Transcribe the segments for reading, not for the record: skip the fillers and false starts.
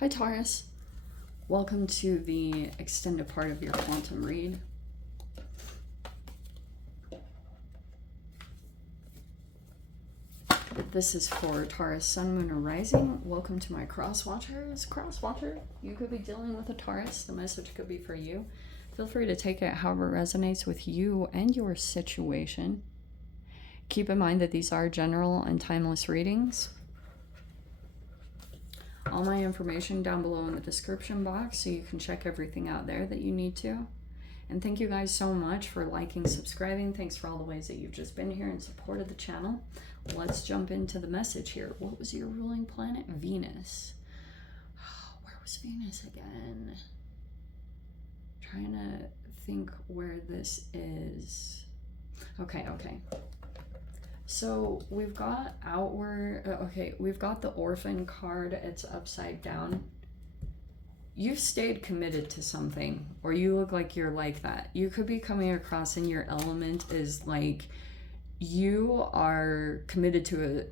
Hi Taurus, welcome to the extended part of your quantum read. This is for Taurus, Sun, Moon, or Rising. Welcome to my cross watchers. Cross watcher, you could be dealing with a Taurus. The message could be for you. Feel free to take it however resonates with you and your situation. Keep in mind that these are general and timeless readings. All my information down below in the description box, so you can check everything out there that you need to. And thank you guys so much for liking, subscribing. Thanks for all the ways that you've just been here and supported the channel. Let's jump into the message here. What was your ruling planet? Venus. Where was Venus again? Trying to think where this is. Okay. So we've got we've got the Orphan card. It's upside down. You've stayed committed to something, or you look like you're like that. You could be coming across in your element is like you are committed to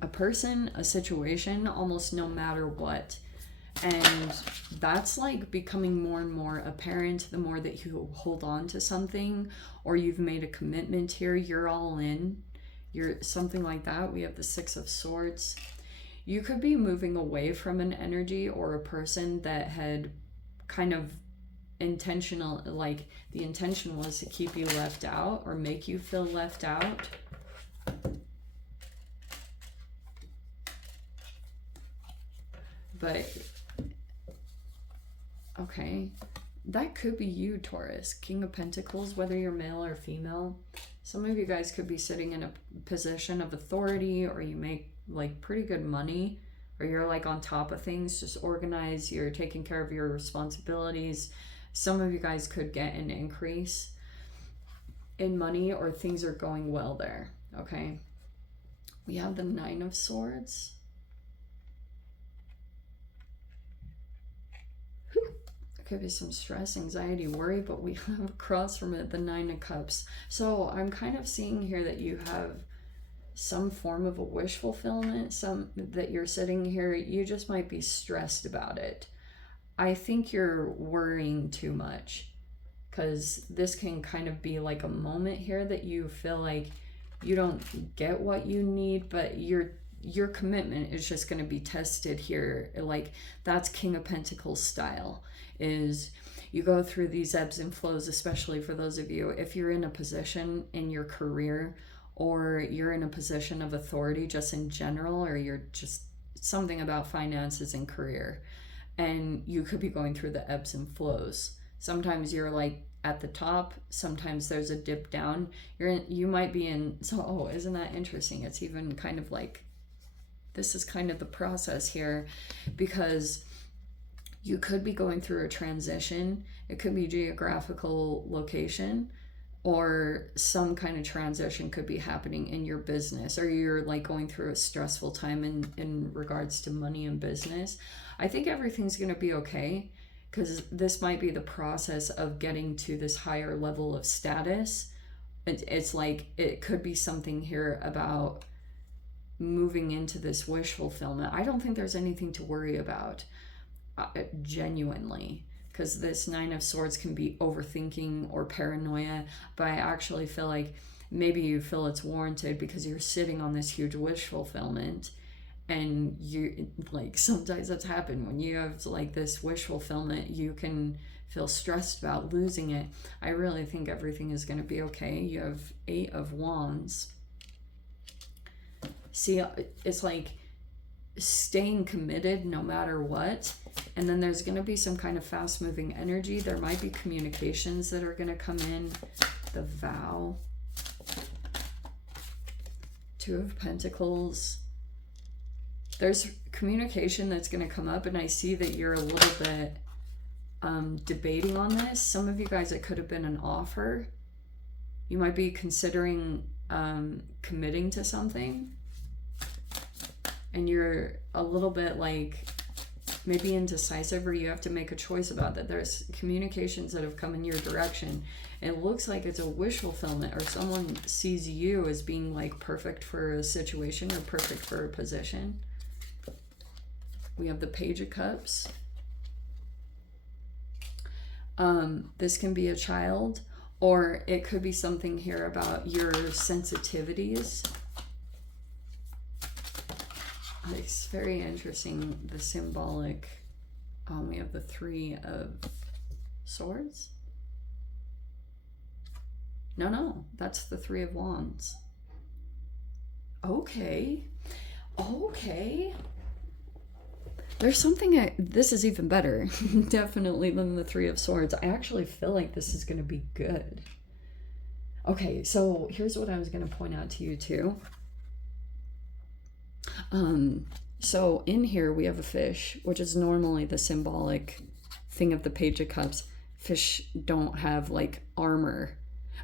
a person, a situation, almost no matter what. And that's like becoming more and more apparent the more that you hold on to something, or you've made a commitment here, you're all in. You're something like that. We have the Six of Swords. You could be moving away from an energy or a person that had kind of intentional, like the intention was to keep you left out or make you feel left out. But, okay, that could be you, Taurus. King of Pentacles, whether you're male or female. Some of you guys could be sitting in a position of authority, or you make like pretty good money, or you're like on top of things, just organized, you're taking care of your responsibilities. Some of you guys could get an increase in money, or things are going well there, okay? We have the Nine of Swords. Could be some stress, anxiety, worry, but we have across from it the Nine of Cups. So I'm kind of seeing here that you have some form of a wish fulfillment, some that you're sitting here, you just might be stressed about it. I think you're worrying too much, because this can kind of be like a moment here that you feel like you don't get what you need, but your commitment is just going to be tested here. Like that's King of Pentacles style, is you go through these ebbs and flows, especially for those of you, if you're in a position in your career, or you're in a position of authority just in general, or you're just something about finances and career, and you could be going through the ebbs and flows. Sometimes you're like at the top, sometimes there's a dip down. You might be in, so isn't that interesting? It's even kind of like, this is kind of the process here, because you could be going through a transition. It could be geographical location, or some kind of transition could be happening in your business, or you're like going through a stressful time in regards to money and business. I think everything's going to be okay, because this might be the process of getting to this higher level of status. It's like, it could be something here about moving into this wish fulfillment. I don't think there's anything to worry about, genuinely, because this Nine of Swords can be overthinking or paranoia, but I actually feel like maybe you feel it's warranted because you're sitting on this huge wish fulfillment, and you like, sometimes that's happened when you have like this wish fulfillment, you can feel stressed about losing it. I really think everything is going to be okay. You have Eight of Wands. See, it's like staying committed no matter what. And then there's going to be some kind of fast moving energy. There might be communications that are going to come in. The Vow. Two of Pentacles. There's communication that's going to come up, and I see that you're a little bit debating on this. Some of you guys, it could have been an offer. You might be considering committing to something, and you're a little bit like maybe indecisive, or you have to make a choice about that. There's communications that have come in your direction. It looks like it's a wish fulfillment, or someone sees you as being like perfect for a situation or perfect for a position. We have the Page of Cups. This can be a child, or it could be something here about your sensitivities. It's very interesting, the symbolic. We have the Three of Swords. No, that's the Three of Wands. Okay. There's something, this is even better, definitely, than the Three of Swords. I actually feel like this is going to be good. Okay, so here's what I was going to point out to you too. So in here we have a fish, which is normally the symbolic thing of the Page of Cups. Fish don't have like armor,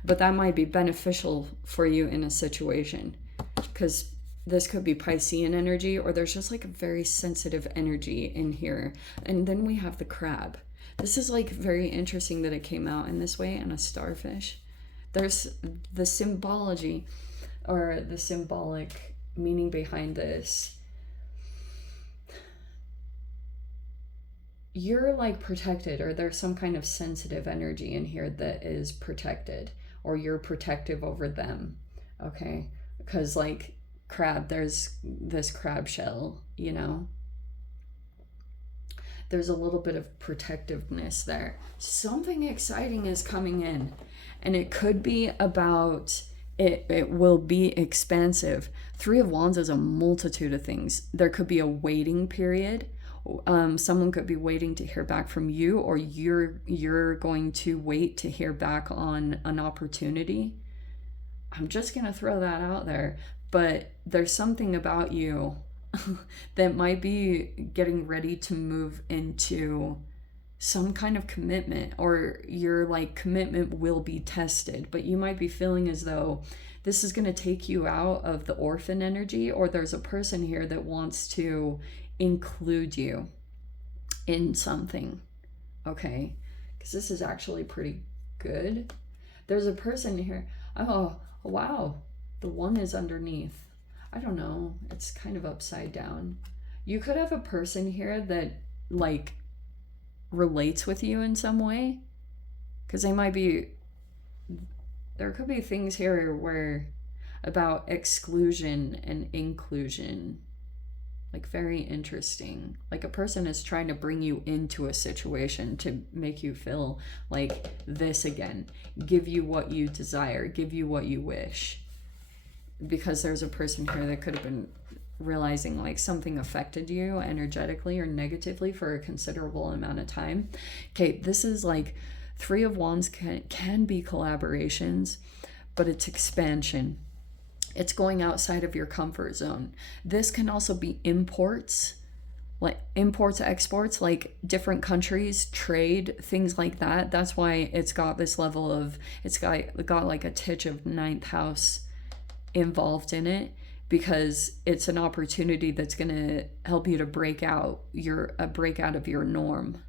but that might be beneficial for you in a situation, because this could be Piscean energy, or there's just like a very sensitive energy in here. And then we have the crab. This is like very interesting that it came out in this way, and a starfish. There's the symbology, or the symbolic meaning behind this. You're like protected, or there's some kind of sensitive energy in here that is protected, or you're protective over them. Okay, because like crab, there's this crab shell, you know, there's a little bit of protectiveness there. Something exciting is coming in, and it could be about it will be expansive. Three of Wands is a multitude of things. There could be a waiting period. Someone could be waiting to hear back from you, or you're going to wait to hear back on an opportunity. I'm just gonna throw that out there. But there's something about you that might be getting ready to move into some kind of commitment, or your like commitment will be tested, but you might be feeling as though this is going to take you out of the orphan energy, or there's a person here that wants to include you in something. Okay, because this is actually pretty good. There's a person here. Oh, wow. The one is underneath. I don't know. It's kind of upside down. You could have a person here that like relates with you in some way, because they might be, there could be things here where about exclusion and inclusion, like very interesting. Like a person is trying to bring you into a situation to make you feel like this again, give you what you desire, give you what you wish. Because there's a person here that could have been realizing like something affected you energetically or negatively for a considerable amount of time. Okay, this is like Three of Wands can be collaborations, but it's expansion. It's going outside of your comfort zone. This can also be imports, like imports, exports, like different countries, trade, things like that. That's why it's got this level of, it's got like a titch of ninth house involved in it, because it's an opportunity that's going to help you to break out of your norm.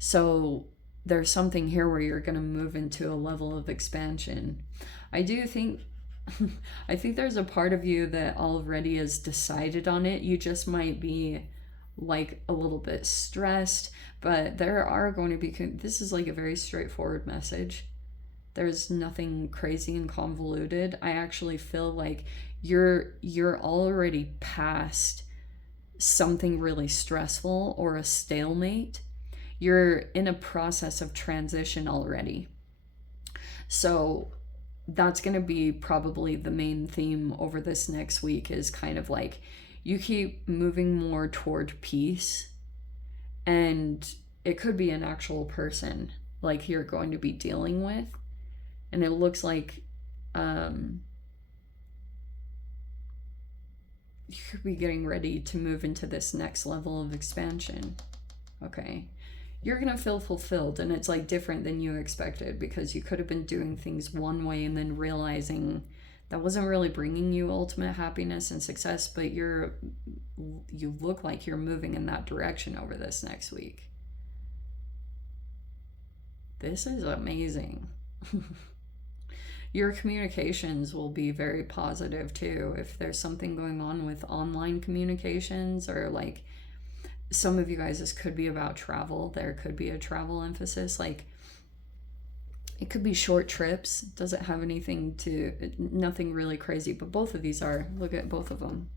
So there's something here where you're going to move into a level of expansion. I think there's a part of you that already has decided on it. You just might be like a little bit stressed, but there are going to be, this is like a very straightforward message. There's nothing crazy and convoluted. I actually feel like you're already past something really stressful or a stalemate. You're in a process of transition already. So that's going to be probably the main theme over this next week, is kind of like you keep moving more toward peace, and it could be an actual person like you're going to be dealing with. And it looks like you could be getting ready to move into this next level of expansion. Okay. You're going to feel fulfilled, and it's like different than you expected, because you could have been doing things one way and then realizing that wasn't really bringing you ultimate happiness and success, but you look like you're moving in that direction over this next week. This is amazing. Your communications will be very positive too. If there's something going on with online communications, or like some of you guys, this could be about travel. There could be a travel emphasis. Like, it could be short trips. Doesn't have nothing really crazy, but both of these are. Look at both of them.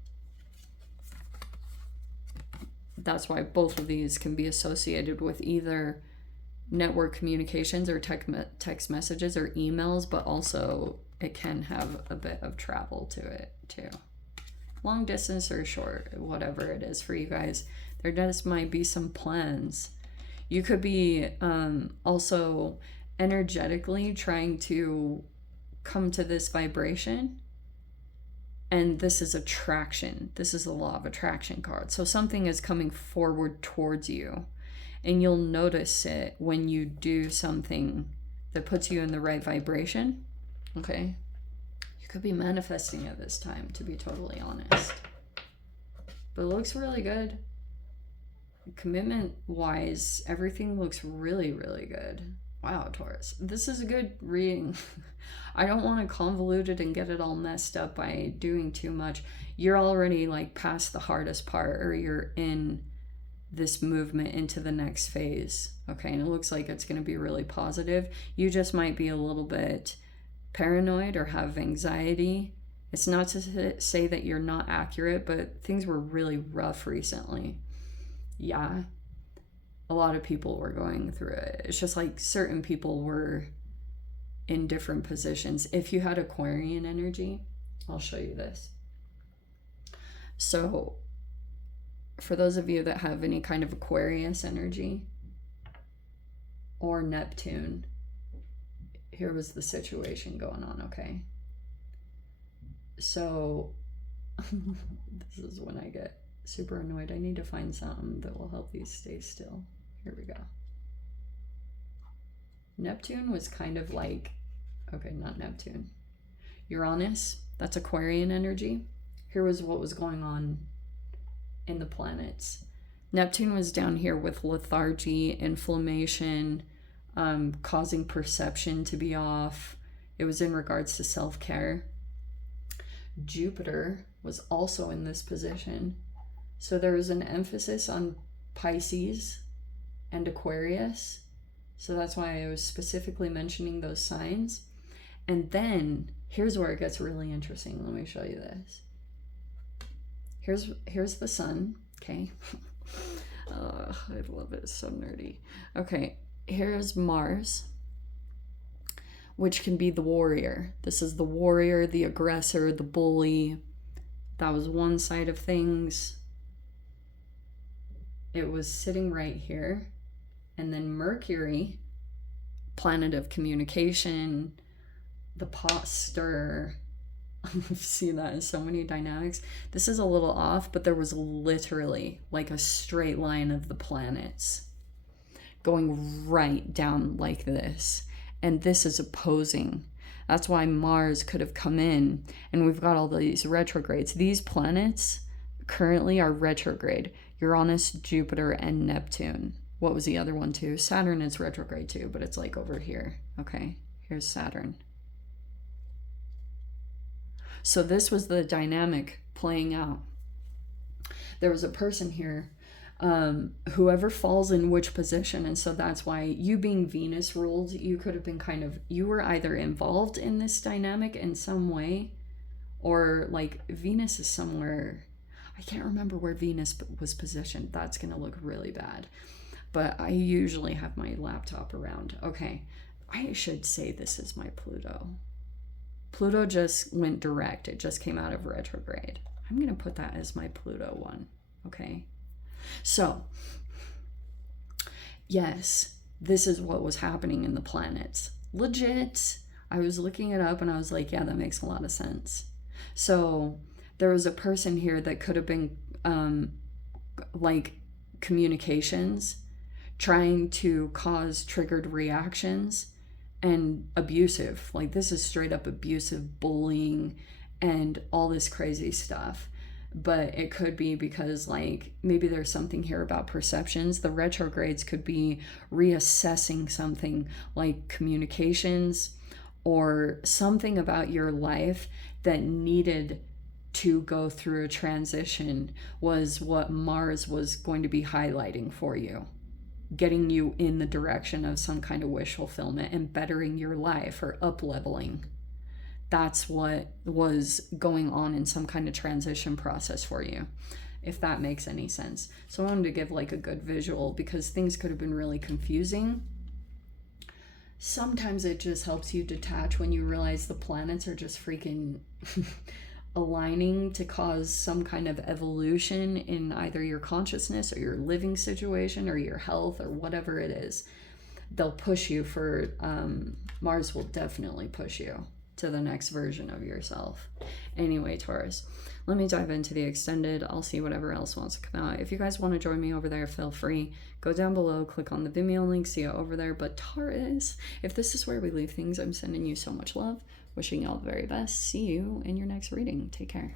That's why both of these can be associated with either network communications or text messages or emails, but also it can have a bit of travel to it too. Long distance or short, whatever it is for you guys, there just might be some plans. You could be also energetically trying to come to this vibration, and this is attraction. This is the law of attraction card. So something is coming forward towards you, and you'll notice it when you do something that puts you in the right vibration. Okay, you could be manifesting at this time, to be totally honest, but it looks really good. Commitment wise, everything looks really, really good. Wow, Taurus, this is a good reading. I don't want to convolute it and get it all messed up by doing too much. You're already like past the hardest part, or you're in this movement into the next phase. Okay, and it looks like it's going to be really positive. You just might be a little bit paranoid or have anxiety. It's not to say that you're not accurate, but things were really rough recently. Yeah, a lot of people were going through it. It's just like certain people were in different positions. If you had Aquarian energy, I'll show you this. So for those of you that have any kind of Aquarius energy or Neptune, here was the situation going on, okay? So this is when I get super annoyed. I need to find something that will help these stay still. Here we go. Neptune was kind of like, okay, not Neptune. Uranus, that's Aquarian energy. Here was what was going on in the planets. Neptune was down here with lethargy, inflammation, causing perception to be off. It was in regards to self-care. Jupiter was also in this position. So there was an emphasis on Pisces and Aquarius. So that's why I was specifically mentioning those signs. And then here's where it gets really interesting. Let me show you this. Here's the sun, okay? I love it, it's so nerdy. Okay, here's Mars, which can be the warrior. This is the warrior, the aggressor, the bully. That was one side of things. It was sitting right here. And then Mercury, planet of communication, the pot stirrer. I've seen that in so many dynamics. This is a little off, but there was literally like a straight line of the planets going right down like this. And this is opposing. That's why Mars could have come in, and we've got all these retrogrades. These planets currently are retrograde. Uranus, Jupiter, and Neptune. What was the other one too? Saturn is retrograde too, but it's like over here. Okay, here's Saturn. So this was the dynamic playing out. There was a person here, whoever falls in which position, and so that's why you being Venus ruled, you could have been you were either involved in this dynamic in some way, or like Venus is somewhere, I can't remember where Venus was positioned. That's going to look really bad. But I usually have my laptop around. Okay, I should say this is my Pluto. Pluto just went direct. It just came out of retrograde. I'm going to put that as my Pluto one, okay? So, yes, this is what was happening in the planets. Legit. I was looking it up and I was like, yeah, that makes a lot of sense. So, there was a person here that could have been like communications, trying to cause triggered reactions, and abusive. Like this is straight up abusive, bullying, and all this crazy stuff. But it could be because like maybe there's something here about perceptions. The retrogrades could be reassessing something like communications or something about your life that needed to go through a transition was what Mars was going to be highlighting for you, getting you in the direction of some kind of wish fulfillment and bettering your life or up leveling. That's what was going on in some kind of transition process for you, if that makes any sense. So I wanted to give like a good visual because things could have been really confusing. Sometimes it just helps you detach when you realize the planets are just freaking aligning to cause some kind of evolution in either your consciousness or your living situation or your health or whatever it is. They'll push you for, Mars will definitely push you to the next version of yourself. Anyway, Taurus, let me dive into the extended. I'll see whatever else wants to come out. If you guys want to join me over there, feel free. Go down below, click on the Vimeo link, see it over there. But Taurus, if this is where we leave things, I'm sending you so much love. Wishing you all the very best. See you in your next reading. Take care.